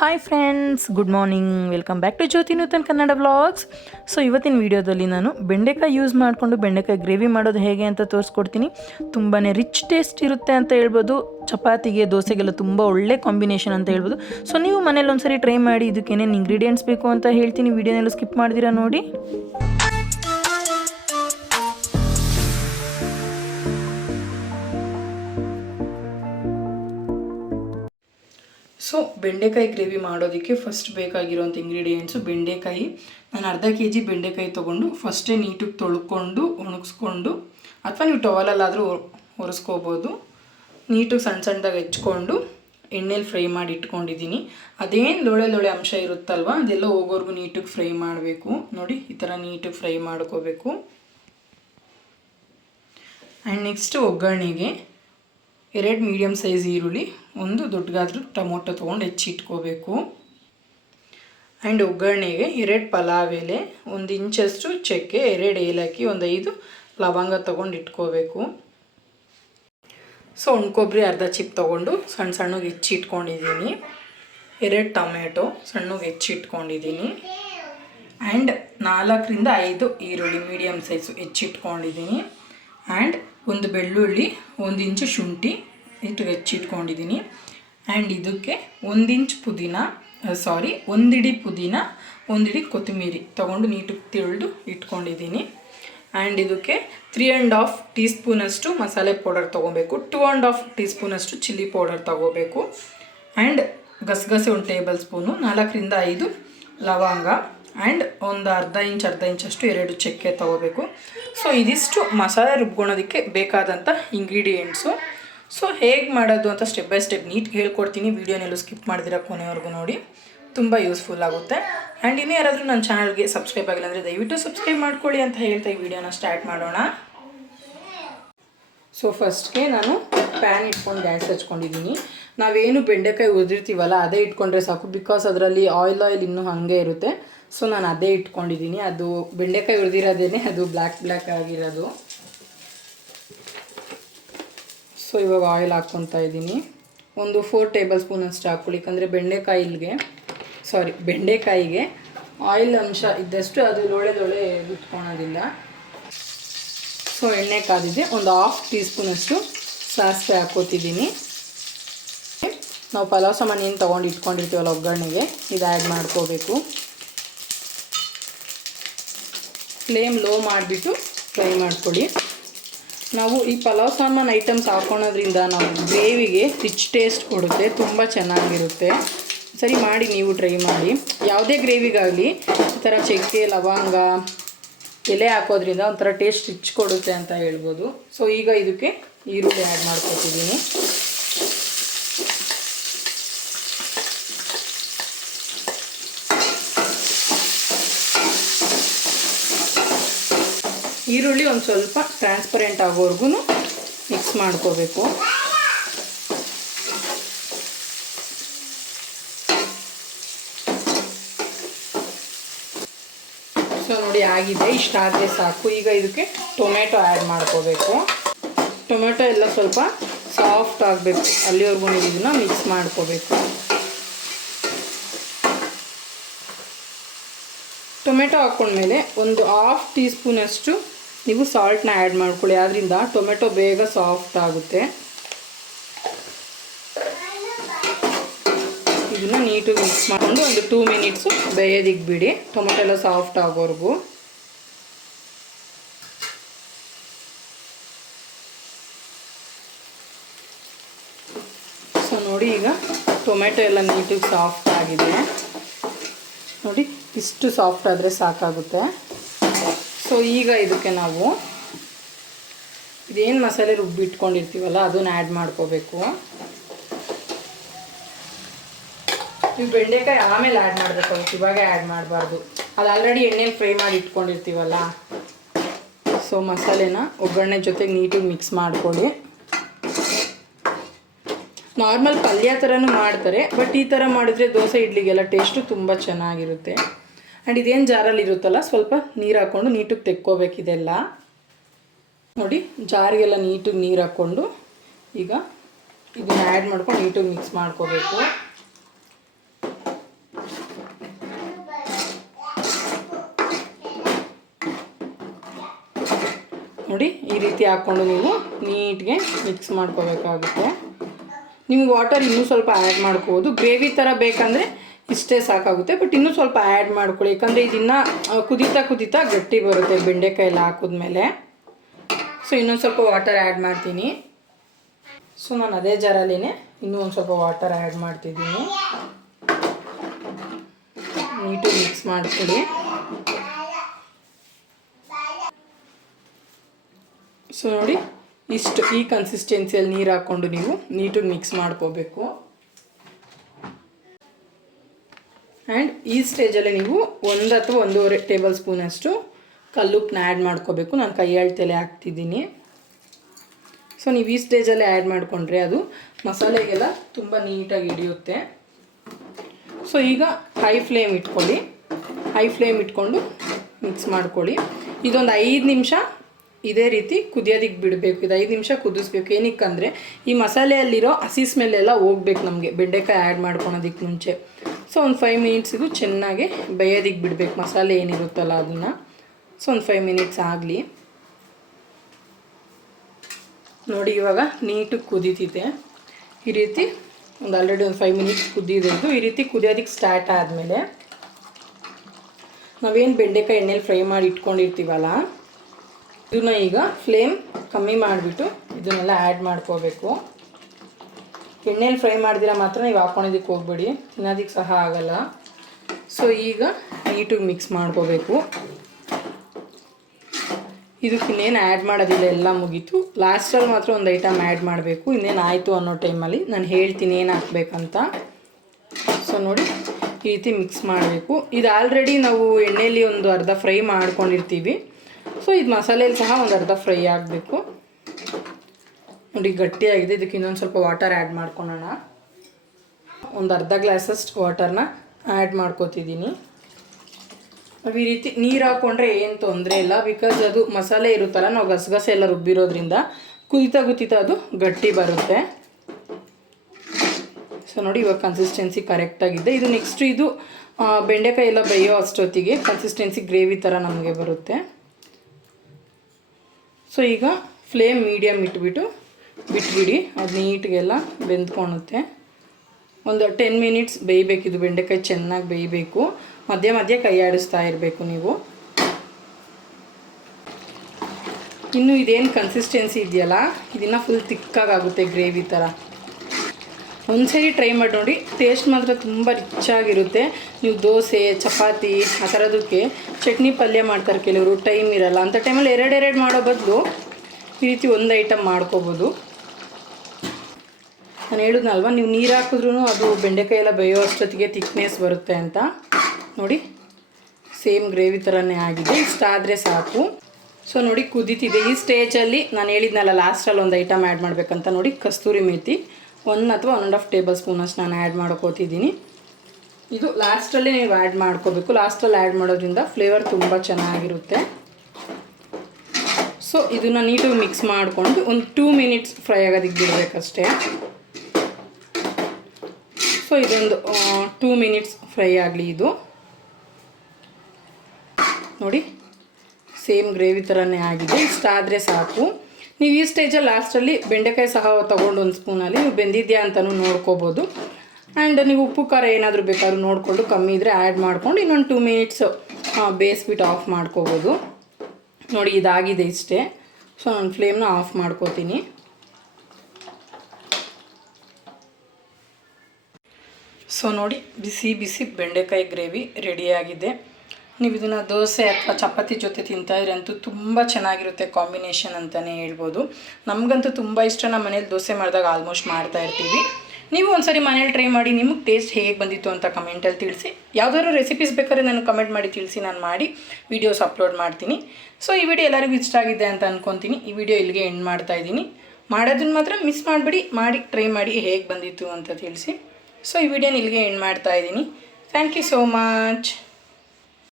Hi friends good morning welcome back to Jyothi Nutan Kannada blogs so ಇವತ್ತಿನ ವೀಡಿಯೋದಲ್ಲಿ ನಾನು ಬೆಂಡೆಕಾಯಿ ಯೂಸ್ ಮಾಡಿಕೊಂಡು ಬೆಂಡೆಕಾಯಿ ಗ್ರೇವಿ ಮಾಡೋದು ಹೇಗೆ ಅಂತ ತೋರಿಸ್ಕೊಡ್ತೀನಿ. ತುಂಬಾ ರಿಚ್ ಟೇಸ್ಟ್ ಇರುತ್ತೆ ಅಂತ ಹೇಳ್ಬೋದು. ಚಪಾತಿಗೆ, ದೋಸೆಗೆಲ್ಲ ತುಂಬ ಒಳ್ಳೆ ಕಾಂಬಿನೇಷನ್ ಅಂತ ಹೇಳ್ಬೋದು. ಸೊ ನೀವು ಮನೇಲಿ ಒಂದ್ಸರಿ ಟ್ರೈ ಮಾಡಿ, ಇದಕ್ಕೆ ಏನೇನು ಇಂಗ್ರೀಡಿಯೆಂಟ್ಸ್ ಬೇಕು ಅಂತ ಹೇಳ್ತೀನಿ. ವೀಡಿಯೋನೆಲ್ಲ ಸ್ಕಿಪ್ ಮಾಡಿದಿರಾ ನೋಡಿ. ಸೊ ಬೆಂಡೆಕಾಯಿ ಗ್ರೇವಿ ಮಾಡೋದಕ್ಕೆ ಫಸ್ಟ್ ಬೇಕಾಗಿರುವಂಥ ಇಂಗ್ರೀಡಿಯೆಂಟ್ಸು ಬೆಂಡೆಕಾಯಿ. ನಾನು ಅರ್ಧ ಕೆ ಜಿ ಬೆಂಡೆಕಾಯಿ ತೊಗೊಂಡು ಫಸ್ಟೇ ನೀಟಾಗಿ ತೊಳ್ಕೊಂಡು, ಒಣಗಿಸ್ಕೊಂಡು, ಅಥವಾ ನೀವು ಟವಲಲ್ಲಾದರೂ ಒರೆಸ್ಕೋಬೋದು. ನೀಟಾಗಿ ಸಣ್ಣ ಸಣ್ಣದಾಗಿ ಹೆಚ್ಕೊಂಡು, ಎಣ್ಣೆಲಿ ಫ್ರೈ ಮಾಡಿ ಇಟ್ಕೊಂಡಿದ್ದೀನಿ. ಅದೇನು ಲೊಳೆ ಲೊಳೆ ಅಂಶ ಇರುತ್ತಲ್ವ, ಅದೆಲ್ಲ ಹೋಗೋರ್ಗು ನೀಟಾಗಿ ಫ್ರೈ ಮಾಡಬೇಕು. ನೋಡಿ, ಈ ಥರ ನೀಟಾಗಿ ಫ್ರೈ ಮಾಡ್ಕೋಬೇಕು. ಆ್ಯಂಡ್ ನೆಕ್ಸ್ಟ್ ಒಗ್ಗರಣೆಗೆ ಎರಡು ಮೀಡಿಯಮ್ ಸೈಜ್ ಈರುಳ್ಳಿ, ಒಂದು ದೊಡ್ಡಗಾದ್ರೂ ಟೊಮೊಟೊ ತೊಗೊಂಡು ಹೆಚ್ಚಿಟ್ಕೋಬೇಕು ಆ್ಯಂಡ್ ಒಗ್ಗರಣೆಗೆ ಎರಡು ಪಲಾವ್ ಎಲೆ, ಒಂದು ಇಂಚಷ್ಟು ಚಕ್ಕೆ, ಎರಡು ಏಲಕ್ಕಿ, ಒಂದು ಐದು ಲವಂಗ ತೊಗೊಂಡು ಇಟ್ಕೋಬೇಕು. ಸೊ ಕೊಬ್ಬರಿ ಅರ್ಧ ಚಿಪ್ ತೊಗೊಂಡು ಸಣ್ಣ ಸಣ್ಣಗೆ ಹೆಚ್ಚಿಟ್ಕೊಂಡಿದ್ದೀನಿ ಎರಡು ಟೊಮೆಟೊ ಸಣ್ಣಗೆ ಹೆಚ್ಚಿಟ್ಕೊಂಡಿದ್ದೀನಿ ಆ್ಯಂಡ್ ನಾಲ್ಕರಿಂದ ಐದು ಈರುಳ್ಳಿ ಮೀಡಿಯಮ್ ಸೈಜು ಹೆಚ್ಚಿಟ್ಕೊಂಡಿದ್ದೀನಿ ಆ್ಯಂಡ್ ಒಂದು ಬೆಳ್ಳುಳ್ಳಿ, ಒಂದು ಇಂಚು ಶುಂಠಿ ಇಟ್ಟು ಹೆಚ್ಚಿಟ್ಕೊಂಡಿದ್ದೀನಿ. ಆ್ಯಂಡ್ ಇದಕ್ಕೆ ಒಂದು ಪುದೀನ ಸಾರಿ ಒಂದಿಡಿ ಪುದೀನ ಒಂದಿಡಿ ಕೊತ್ತಂಬರಿ ತೊಗೊಂಡು ನೀಟಾಗಿ ತಿಳಿದು ಇಟ್ಕೊಂಡಿದ್ದೀನಿ. ಆ್ಯಂಡ್ ಇದಕ್ಕೆ ತ್ರೀ ಆ್ಯಂಡ್ ಹಾಫ್ ಟೀ ಸ್ಪೂನಷ್ಟು ಮಸಾಲೆ ಪೌಡರ್ ತೊಗೋಬೇಕು. ಟೂ ಆ್ಯಂಡ್ ಹಾಫ್ ಟೀ ಸ್ಪೂನಷ್ಟು ಚಿಲ್ಲಿ ಪೌಡರ್ ತೊಗೋಬೇಕು. ಆ್ಯಂಡ್ ಗಸಗಸೆ ಒಂದು ಟೇಬಲ್ ಸ್ಪೂನು, ನಾಲ್ಕರಿಂದ ಐದು ಲವಂಗ. ಆ್ಯಂಡ್ ಒಂದು ಅರ್ಧ ಇಂಚ್, ಅರ್ಧ ಇಂಚಷ್ಟು ಎರಡು ಚಕ್ಕೆ ತೊಗೋಬೇಕು. ಸೊ ಇದಿಷ್ಟು ಮಸಾಲೆ ರುಬ್ಕೊಳೋದಕ್ಕೆ ಬೇಕಾದಂಥ ಇಂಗ್ರೀಡಿಯೆಂಟ್ಸು ಸೊ ಹೇಗೆ ಮಾಡೋದು ಅಂತ ಸ್ಟೆಪ್ ಬೈ ಸ್ಟೆಪ್ ನೀಟ್ಗೆ ಹೇಳ್ಕೊಡ್ತೀನಿ. ವೀಡಿಯೋನೆಲ್ಲೂ ಸ್ಕಿಪ್ ಮಾಡಿದಿರ ಕೊನೆವರೆಗೂ ನೋಡಿ. ತುಂಬ ಯೂಸ್ಫುಲ್ ಆಗುತ್ತೆ. ಆ್ಯಂಡ್ ಇನ್ನೂ ಯಾರಾದರೂ ನನ್ನ ಚಾನಲ್ಗೆ ಸಬ್ಸ್ಕ್ರೈಬ್ ಆಗಿಲ್ಲ ಅಂದರೆ ದಯವಿಟ್ಟು ಸಬ್ಸ್ಕ್ರೈಬ್ ಮಾಡ್ಕೊಳ್ಳಿ ಅಂತ ಹೇಳ್ತಾ ಈ ವಿಡಿಯೋನ ಸ್ಟಾರ್ಟ್ ಮಾಡೋಣ. ಸೊ ಫಸ್ಟ್ಗೆ ನಾನು ಪ್ಯಾನ್ ಇಟ್ಕೊಂಡು ಗ್ಯಾಸ್ ಹಚ್ಕೊಂಡಿದ್ದೀನಿ. ನಾವೇನು ಬೆಂಡೆಕಾಯಿ ಉದಿರ್ತೀವಲ್ಲ ಅದೇ ಇಟ್ಕೊಂಡ್ರೆ ಸಾಕು. ಬಿಕಾಸ್ ಅದರಲ್ಲಿ ಆಯಿಲ್ ಆಯಿಲ್ ಇನ್ನೂ ಹಾಗೆ ಇರುತ್ತೆ. ಸೊ ನಾನು ಅದೇ ಇಟ್ಕೊಂಡಿದ್ದೀನಿ ಅದು ಬೆಂಡೆಕಾಯಿ ಉಳಿದಿರೋದೇನೆ, ಅದು ಬ್ಲ್ಯಾಕ್ ಬ್ಲ್ಯಾಕ್ ಆಗಿರೋದು. ಸೊ ಇವಾಗ ಆಯಿಲ್ ಹಾಕ್ಕೊತಾ ಇದ್ದೀನಿ ಒಂದು ಫೋರ್ ಟೇಬಲ್ ಸ್ಪೂನ್ ಅಷ್ಟು ಹಾಕ್ಕೊಳ್ಳಿ. ಯಾಕಂದರೆ ಬೆಂಡೆಕಾಯಿಲ್ಗೆ ಸಾರಿ ಬೆಂಡೆಕಾಯಿಗೆ ಆಯಿಲ್ ಅಂಶ ಇದ್ದಷ್ಟು ಅದು ಲೋಳೆ ಲೋಳೆ ಬಿಟ್ಕೊಳೋದಿಲ್ಲ ಸೊ ಎಣ್ಣೆ ಕಾದಿದೆ. ಒಂದು ಹಾಫ್ ಟೀ ಸ್ಪೂನಷ್ಟು ಸಾಸಿವೆ ಹಾಕ್ಕೋತಿದ್ದೀನಿ ನಾವು ಪಲಾವ್ ಸಾಮಾನು ಏನು ತೊಗೊಂಡು ಇಟ್ಕೊಂಡಿರ್ತೀವಲ್ಲ ಒಗ್ಗರಣೆಗೆ, ಇದು ಆ್ಯಡ್ ಮಾಡ್ಕೋಬೇಕು. ಫ್ಲೇಮ್ ಲೋ ಮಾಡಿಬಿಟ್ಟು ಫ್ರೈ ಮಾಡ್ಕೊಳ್ಳಿ ನಾವು ಈ ಪಲಾವ್ ಸಾಮಾನು ಐಟಮ್ಸ್ ಹಾಕ್ಕೊಳೋದ್ರಿಂದ ನಾವು ಗ್ರೇವಿಗೆ ರಿಚ್ ಟೇಸ್ಟ್ ಕೊಡುತ್ತೆ, ತುಂಬ ಚೆನ್ನಾಗಿರುತ್ತೆ. ಸರಿ, ಮಾಡಿ ನೀವು ಟ್ರೈ ಮಾಡಿ. ಯಾವುದೇ ಗ್ರೇವಿಗಾಗಲಿ, ಈ ಥರ ಚಕ್ಕೆ, ಲವಂಗ, ಎಲೆ ಹಾಕೋದ್ರಿಂದ ಒಂಥರ ಟೇಸ್ಟ್ ರಿಚ್ ಕೊಡುತ್ತೆ ಅಂತ ಹೇಳ್ಬೋದು. ಸೊ ಈಗ ಇದಕ್ಕೆ ಈರುಳ್ಳಿ ಆ್ಯಡ್ ಮಾಡ್ಕೊತಿದ್ದೀನಿ. ಈರುಳ್ಳಿ ಒಂದು ಸ್ವಲ್ಪ ಟ್ರಾನ್ಸ್ಪರೆಂಟ್ ಆಗೋವರೆಗೂ ಮಿಕ್ಸ್ ಮಾಡ್ಕೋಬೇಕು. ಸೊ ನೋಡಿ ಆಗಿದೆ ಇಷ್ಟಾದರೆ ಸಾಕು. ಈಗ ಇದಕ್ಕೆ ಟೊಮೆಟೊ ಆ್ಯಡ್ ಮಾಡ್ಕೋಬೇಕು. ಟೊಮೆಟೊ ಎಲ್ಲ ಸ್ವಲ್ಪ ಸಾಫ್ಟ್ ಆಗಬೇಕು. ಅಲ್ಲಿವರೆಗೂ ಇದನ್ನ ಮಿಕ್ಸ್ ಮಾಡ್ಕೋಬೇಕು. ಟೊಮೆಟೊ ಹಾಕ್ಕೊಂಡ್ಮೇಲೆ ಒಂದು ಹಾಫ್ ಟೀ ಸ್ಪೂನಷ್ಟು ನೀವು ಸಾಲ್ಟ್ನ ಆ್ಯಡ್ ಮಾಡ್ಕೊಳ್ಳಿ. ಅದರಿಂದ ಟೊಮೆಟೊ ಬೇಗ ಸಾಫ್ಟ್ ಆಗುತ್ತೆ. ಇದನ್ನು ನೀಟಾಗಿ ಮಿಕ್ಸ್ ಮಾಡಿಕೊಂಡು ಒಂದು ಟೂ ಮಿನಿಟ್ಸು ಬೇಯೋದಿಗೆ ಬಿಡಿ ಟೊಮೆಟೊ ಎಲ್ಲ ಸಾಫ್ಟ್ ಆಗೋವರೆಗೂ. ಸೊ ನೋಡಿ ಈಗ ಟೊಮೆಟೊ ಎಲ್ಲ ನೀಟಾಗಿ ಸಾಫ್ಟ್ ಆಗಿದೆ. ನೋಡಿ, ಇಷ್ಟು ಸಾಫ್ಟ್ ಆದರೆ ಸಾಕಾಗುತ್ತೆ. ಸೊ ಈಗ ಇದಕ್ಕೆ ನಾವು ಇದೇನು ಮಸಾಲೆ ರುಬ್ಬಿಟ್ಕೊಂಡಿರ್ತೀವಲ್ಲ ಅದನ್ನ ಆ್ಯಡ್ ಮಾಡ್ಕೋಬೇಕು. ನೀವು ಬೆಂಡೆಕಾಯಿ ಆಮೇಲೆ ಆ್ಯಡ್ ಮಾಡಬೇಕಾಗುತ್ತೆ ಇವಾಗ ಆ್ಯಡ್ ಮಾಡಬಾರ್ದು. ಅದು ಆಲ್ರೆಡಿ ಎಣ್ಣೆಲಿ ಫ್ರೈ ಮಾಡಿ ಇಟ್ಕೊಂಡಿರ್ತೀವಲ್ಲ ಸೊ ಮಸಾಲೆನ ಒಗ್ಗರಣೆ ಜೊತೆಗೆ ನೀಟಾಗಿ ಮಿಕ್ಸ್ ಮಾಡ್ಕೊಳ್ಳಿ. ನಾರ್ಮಲ್ ಪಲ್ಯ ಥರನೂ ಮಾಡ್ತಾರೆ ಬಟ್ ಈ ಥರ ಮಾಡಿದ್ರೆ ದೋಸೆ, ಇಡ್ಲಿಗೆಲ್ಲ ಟೇಸ್ಟು ತುಂಬ ಚೆನ್ನಾಗಿರುತ್ತೆ. ಆ್ಯಂಡ್ ಇದೇನು ಜಾರಲ್ಲಿ ಇರುತ್ತಲ್ಲ, ಸ್ವಲ್ಪ ನೀರು ಹಾಕ್ಕೊಂಡು ನೀಟಾಗಿ ತೆಕ್ಕೋಬೇಕಿದೆಲ್ಲ ನೋಡಿ, ಜಾರಿಗೆಲ್ಲ ನೀಟಾಗಿ ನೀರು ಹಾಕ್ಕೊಂಡು ಈಗ ಇದನ್ನ ಆ್ಯಡ್ ಮಾಡ್ಕೊಂಡು ನೀಟಾಗಿ ಮಿಕ್ಸ್ ಮಾಡ್ಕೋಬೇಕು. ನೋಡಿ, ಈ ರೀತಿ ಹಾಕ್ಕೊಂಡು ನೀವು ನೀಟ್ಗೆ ಮಿಕ್ಸ್ ಮಾಡ್ಕೋಬೇಕಾಗುತ್ತೆ. ನಿಮ್ಗೆ ವಾಟರ್ ಇನ್ನೂ ಸ್ವಲ್ಪ ಆ್ಯಡ್ ಮಾಡ್ಕೋಬೋದು. ಗ್ರೇವಿ ಥರ ಬೇಕಂದರೆ ಇಷ್ಟೇ ಸಾಕಾಗುತ್ತೆ. ಬಟ್ ಇನ್ನೂ ಸ್ವಲ್ಪ ಆ್ಯಡ್ ಮಾಡ್ಕೊಳ್ಳಿ. ಯಾಕಂದರೆ ಇದನ್ನು ಕುದೀತಾ ಕುದೀತಾ ಗಟ್ಟಿ ಬರುತ್ತೆ ಬೆಂಡೆಕಾಯಲ್ಲಿ ಹಾಕಿದ್ಮೇಲೆ. ಸೊ ಇನ್ನೊಂದು ಸ್ವಲ್ಪ ವಾಟರ್ ಆ್ಯಡ್ ಮಾಡ್ತೀನಿ. ಸೊ ನಾನು ಅದೇ ಜಾರಲ್ಲಿನೇ ಇನ್ನೂ ಒಂದು ಸ್ವಲ್ಪ ವಾಟರ್ ಆ್ಯಡ್ ಮಾಡ್ತಿದ್ದೀನಿ. ನೀಟು ಮಿಕ್ಸ್ ಮಾಡ್ಕೊಳ್ಳಿ. ಸೊ ನೋಡಿ ಇಷ್ಟು ಈ ಕನ್ಸಿಸ್ಟೆನ್ಸಿಯಲ್ಲಿ ನೀರು ಹಾಕ್ಕೊಂಡು ನೀವು ನೀಟಾಗಿ ಮಿಕ್ಸ್ ಮಾಡ್ಕೋಬೇಕು. ಆ್ಯಂಡ್ ಈ ಸ್ಟೇಜಲ್ಲಿ ನೀವು ಒಂದು ಅಥವಾ ಒಂದೂವರೆ ಟೇಬಲ್ ಸ್ಪೂನಷ್ಟು ಕಲ್ಲುಪ್ಪನ್ನ ಆ್ಯಡ್ ಮಾಡ್ಕೋಬೇಕು. ನಾನು ಕೈಯಾಳು ತಲೆ ಹಾಕ್ತಿದ್ದೀನಿ. ಸೊ ನೀವು ಈ ಸ್ಟೇಜಲ್ಲೇ ಆ್ಯಡ್ ಮಾಡಿಕೊಂಡ್ರೆ ಅದು ಮಸಾಲೆಗೆಲ್ಲ ತುಂಬ ನೀಟಾಗಿ ಹಿಡಿಯುತ್ತೆ. ಸೊ ಈಗ ಹೈ ಫ್ಲೇಮ್ ಇಟ್ಕೊಳ್ಳಿ. ಹೈ ಫ್ಲೇಮ್ ಇಟ್ಕೊಂಡು ಮಿಕ್ಸ್ ಮಾಡ್ಕೊಳ್ಳಿ. ಇದೊಂದು ಐದು ನಿಮಿಷ ಇದೇ ರೀತಿ ಕುದಿಯೋದಕ್ಕೆ ಬಿಡಬೇಕು. ಇದು ಐದು ನಿಮಿಷ ಕುದಿಸ್ಬೇಕು. ಏನಕ್ಕಂದರೆ ಈ ಮಸಾಲೆಯಲ್ಲಿರೋ ಹಸಿ ಸ್ಮೆಲ್ಲೆಲ್ಲ ಹೋಗ್ಬೇಕು ನಮಗೆ. ಬೆಂಡೆಕಾಯಿ ಆ್ಯಡ್ ಮಾಡ್ಕೊಳೋದಕ್ಕೆ ಮುಂಚೆ. ಸೊ ಒಂದು ಫೈವ್ ಮಿನಿಟ್ಸಿಗೂ ಚೆನ್ನಾಗಿ ಬೇಯೋದಿಗೆ ಬಿಡಬೇಕು. ಮಸಾಲೆ ಏನಿರುತ್ತಲ್ಲ ಅದನ್ನು. ಸೊ ಒಂದು ಫೈವ್ ಮಿನಿಟ್ಸ್ ಆಗಲಿ. ನೋಡಿ, ಇವಾಗ ನೀಟಾಗಿ ಕುದೀತಿದೆ. ಈ ರೀತಿ ಒಂದು ಆಲ್ರೆಡಿ ಒಂದು ಫೈವ್ ಮಿನಿಟ್ಸ್ ಕುದಿದಿದ್ದು ಈ ರೀತಿ ಕುದಿಯೋದಕ್ಕೆ ಸ್ಟಾರ್ಟ್ ಆದಮೇಲೆ ನಾವೇನು ಬೆಂಡೆಕಾಯಿ ಎಣ್ಣೆಲಿ ಫ್ರೈ ಮಾಡಿ ಇಟ್ಕೊಂಡಿರ್ತೀವಲ್ಲ, ಇದನ್ನ ಈಗ ಫ್ಲೇಮ್ ಕಮ್ಮಿ ಮಾಡಿಬಿಟ್ಟು ಇದನ್ನೆಲ್ಲ ಆ್ಯಡ್ ಮಾಡ್ಕೋಬೇಕು. ಎಣ್ಣೆಲಿ ಫ್ರೈ ಮಾಡಿದಿರ ಮಾತ್ರ ನೀವು ಹಾಕ್ಕೊಳೋದಕ್ಕೆ ಹೋಗ್ಬೇಡಿ. ತಿನ್ನೋದಕ್ಕೆ ಸಹ ಆಗಲ್ಲ. ಸೊ ಈಗ ನೀಟಾಗಿ ಮಿಕ್ಸ್ ಮಾಡ್ಕೋಬೇಕು. ಇದಕ್ಕೆ ಇನ್ನೇನು ಆ್ಯಡ್ ಮಾಡೋದಿಲ್ಲ, ಎಲ್ಲ ಮುಗೀತು. ಲಾಸ್ಟಲ್ಲಿ ಮಾತ್ರ ಒಂದು ಐಟಮ್ ಆ್ಯಡ್ ಮಾಡಬೇಕು. ಇನ್ನೇನು ಆಯಿತು ಅನ್ನೋ ಟೈಮಲ್ಲಿ ನಾನು ಹೇಳ್ತೀನಿ ಏನು ಹಾಕ್ಬೇಕಂತ. ಸೊ ನೋಡಿ ಈ ರೀತಿ ಮಿಕ್ಸ್ ಮಾಡಬೇಕು. ಇದು ಆಲ್ರೆಡಿ ನಾವು ಎಣ್ಣೆಯಲ್ಲಿ ಒಂದು ಅರ್ಧ ಫ್ರೈ ಮಾಡ್ಕೊಂಡಿರ್ತೀವಿ. ಸೊ ಇದು ಮಸಾಲೆಯಲ್ಲಿ ಸಹ ಒಂದು ಅರ್ಧ ಫ್ರೈ ಆಗಬೇಕು. ನೋಡಿ, ಗಟ್ಟಿಯಾಗಿದೆ. ಇದಕ್ಕೆ ಇನ್ನೊಂದು ಸ್ವಲ್ಪ ವಾಟರ್ ಆ್ಯಡ್ ಮಾಡ್ಕೊಳ್ಳೋಣ ಒಂದು ಅರ್ಧ ಗ್ಲಾಸಷ್ಟು ವಾಟರ್ನ ಆ್ಯಡ್ ಮಾಡ್ಕೋತಿದ್ದೀನಿ. ಈ ರೀತಿ ನೀರು ಹಾಕ್ಕೊಂಡ್ರೆ ಏನು ತೊಂದರೆ ಇಲ್ಲ. ಬಿಕಾಸ್ ಅದು ಮಸಾಲೆ ಇರುತ್ತಲ್ಲ, ನಾವು ಗಸಗಸೆ ಎಲ್ಲ ರುಬ್ಬಿರೋದ್ರಿಂದ ಕುದಿತಾ ಕುದಿತಾ ಅದು ಗಟ್ಟಿ ಬರುತ್ತೆ. ಸೊ ನೋಡಿ, ಇವಾಗ ಕನ್ಸಿಸ್ಟೆನ್ಸಿ ಕರೆಕ್ಟಾಗಿದೆ ಇದು ನೆಕ್ಸ್ಟ್ ಇದು ಬೆಂಡೆಕಾಯಿ ಎಲ್ಲ ಬೇಯೋ ಅಷ್ಟೊತ್ತಿಗೆ ಕನ್ಸಿಸ್ಟೆನ್ಸಿ ಗ್ರೇವಿ ಥರ ನಮಗೆ ಬರುತ್ತೆ. ಸೊ ಈಗ ಫ್ಲೇಮ್ ಮೀಡಿಯಮ್ ಇಟ್ಬಿಟ್ಟು ಬಿಟ್ಬಿಡಿ ಅದು ನೀಟ್ಗೆಲ್ಲ ಬೆಂದ್ಕೊಳುತ್ತೆ ಒಂದು ಟೆನ್ ಮಿನಿಟ್ಸ್ ಬೇಯಬೇಕು, ಇದು ಬೆಂಡೆಕಾಯಿ ಚೆನ್ನಾಗಿ ಬೇಯಬೇಕು. ಮಧ್ಯೆ ಮಧ್ಯೆ ಕೈ ಆಡಿಸ್ತಾ ಇರಬೇಕು ನೀವು. ಇನ್ನು ಇದೇನು ಕನ್ಸಿಸ್ಟೆನ್ಸಿ ಇದೆಯಲ್ಲ, ಇದನ್ನು ಫುಲ್ ತಿಕ್ಕಾಗುತ್ತೆ ಗ್ರೇವಿ ಥರ ಒಂದ್ಸರಿ ಟ್ರೈ ಮಾಡಿ ನೋಡಿ ಟೇಸ್ಟ್ ಮಾತ್ರ ತುಂಬ ರಿಚ್ಚಾಗಿರುತ್ತೆ ನೀವು ದೋಸೆ, ಚಪಾತಿ, ಆ ಥರದಕ್ಕೆ ಚಟ್ನಿ ಪಲ್ಯ ಮಾಡ್ತಾರೆ ಕೆಲವರು ಟೈಮ್ ಇರಲ್ಲ. ಅಂಥ ಟೈಮಲ್ಲಿ ಎರಡೆರಡು ಮಾಡೋ ಬದಲು ಈ ರೀತಿ ಒಂದು ಐಟಮ್ ಮಾಡ್ಕೋಬೋದು. ನಾನು ಹೇಳಿದ್ನಲ್ವ, ನೀವು ನೀರು ಹಾಕಿದ್ರೂ ಅದು ಬೆಂಡೆಕಾಯಿ ಎಲ್ಲ ಬೇಯೋ ಅಷ್ಟೊತ್ತಿಗೆ ತಿಕ್ನೆಸ್ ಬರುತ್ತೆ ಅಂತ. ನೋಡಿ ಸೇಮ್ ಗ್ರೇವಿ ಥರನೇ ಆಗಿದೆ ಇಷ್ಟಾದರೆ ಸಾಕು. ಸೊ ನೋಡಿ, ಕುದೀತಿದೆ. ಈ ಸ್ಟೇಜಲ್ಲಿ ನಾನು ಹೇಳಿದ್ನಲ್ಲ ಲಾಸ್ಟಲ್ಲಿ ಒಂದು ಐಟಮ್ ಆ್ಯಡ್ ಮಾಡಬೇಕಂತ. ನೋಡಿ, ಕಸ್ತೂರಿ ಮೇಥಿ ಒನ್ ಅಥವಾ ಒನ್ ಆ್ಯಂಡ್ ಹಾಫ್ ಟೇಬಲ್ ಸ್ಪೂನಷ್ಟು ನಾನು ಆ್ಯಡ್ ಮಾಡ್ಕೋತಿದ್ದೀನಿ. ಇದು ಲಾಸ್ಟಲ್ಲಿ ನೀವು ಆ್ಯಡ್ ಮಾಡ್ಕೋಬೇಕು. ಲಾಸ್ಟಲ್ಲಿ ಆ್ಯಡ್ ಮಾಡೋದ್ರಿಂದ ಫ್ಲೇವರ್ ತುಂಬ ಚೆನ್ನಾಗಿರುತ್ತೆ. ಸೊ ಇದನ್ನು ನೀಟಾಗಿ ಮಿಕ್ಸ್ ಮಾಡಿಕೊಂಡು ಒಂದು ಟೂ ಮಿನಿಟ್ಸ್ ಫ್ರೈ ಆಗೋದಕ್ಕೆ ಬಿಡಬೇಕಷ್ಟೇ. ಸೊ ಇದೊಂದು ಟೂ ಮಿನಿಟ್ಸ್ ಫ್ರೈ ಆಗಲಿ ಇದು. ನೋಡಿ, ಸೇಮ್ ಗ್ರೇವಿ ಥರನೇ ಆಗಿದೆ. ಇಷ್ಟಾದರೆ ಸಾಕು. ನೀವು ಈ ಸ್ಟೇಜಲ್ಲಿ ಲಾಸ್ಟಲ್ಲಿ ಬೆಂಡೆಕಾಯಿ ಸಹ ತೊಗೊಂಡು ಒಂದು ಸ್ಪೂನಲ್ಲಿ ನೀವು ಬೆಂದಿದ್ಯಾ ಅಂತಲೂ ನೋಡ್ಕೋಬೋದು. ಆ್ಯಂಡ್ ನೀವು ಉಪ್ಪು, ಖಾರ ಏನಾದರೂ ಬೇಕಾದ್ರೂ ನೋಡಿಕೊಂಡು ಕಮ್ಮಿ ಇದ್ದರೆ ಆ್ಯಡ್ ಮಾಡ್ಕೊಂಡು ಇನ್ನೊಂದು ಟೂ ಮಿನಿಟ್ಸ್ ಬೇಯಿಸ್ಬಿಟ್ಟು ಆಫ್ ಮಾಡ್ಕೋಬೋದು. ನೋಡಿ, ಇದಾಗಿದೆ ಇಷ್ಟೇ. ಸೊ ನಾನು ಫ್ಲೇಮ್ನ ಆಫ್ ಮಾಡ್ಕೋತೀನಿ. ಸೊ ನೋಡಿ, ಬಿಸಿ ಬಿಸಿ ಬೆಂಡೆಕಾಯಿ ಗ್ರೇವಿ ರೆಡಿಯಾಗಿದೆ ನೀವು ಇದನ್ನು ದೋಸೆ ಅಥವಾ ಚಪಾತಿ ಜೊತೆ ತಿಂತಾಯಿದ್ರೆ ಅಂತೂ ತುಂಬ ಚೆನ್ನಾಗಿರುತ್ತೆ ಕಾಂಬಿನೇಷನ್ ಅಂತಲೇ ಹೇಳ್ಬೋದು. ನಮಗಂತೂ ತುಂಬ ಇಷ್ಟ. ನಮ್ಮ ಮನೇಲಿ ದೋಸೆ ಮಾಡಿದಾಗ ಆಲ್ಮೋಸ್ಟ್ ಮಾಡ್ತಾ ಇರ್ತೀವಿ. ನೀವು ಒಂದ್ಸರಿ ಮನೇಲಿ ಟ್ರೈ ಮಾಡಿ ನಿಮಗೆ ಟೇಸ್ಟ್ ಹೇಗೆ ಬಂದಿತ್ತು ಅಂತ ಕಮೆಂಟಲ್ಲಿ ತಿಳಿಸಿ. ಯಾವುದಾದ್ರು ರೆಸಿಪೀಸ್ ಬೇಕಾದ್ರೆ ನಾನು ಕಮೆಂಟ್ ಮಾಡಿ ತಿಳಿಸಿ, ನಾನು ಮಾಡಿ ವೀಡಿಯೋಸ್ ಅಪ್ಲೋಡ್ ಮಾಡ್ತೀನಿ. ಸೊ ಈ ವಿಡಿಯೋ ಎಲ್ಲರಿಗೂ ಇಷ್ಟ ಆಗಿದೆ ಅಂತ ಅನ್ಕೊತೀನಿ. ಈ ವಿಡಿಯೋ ಇಲ್ಲಿಗೆ ಎಂಡ್ ಮಾಡ್ತಾ ಇದ್ದೀನಿ. ಮಾಡೋದನ್ನ ಮಾತ್ರ ಮಿಸ್ ಮಾಡಿಬಿಡಿ, ಮಾಡಿ ಟ್ರೈ ಮಾಡಿ ಹೇಗೆ ಬಂದಿತ್ತು ಅಂತ ತಿಳಿಸಿ. ಸೊ ಈ ವಿಡಿಯೋನ ಇಲ್ಲಿಗೆ ಎಂಡ್ ಮಾಡ್ತಾ ಇದ್ದೀನಿ. Thank you so much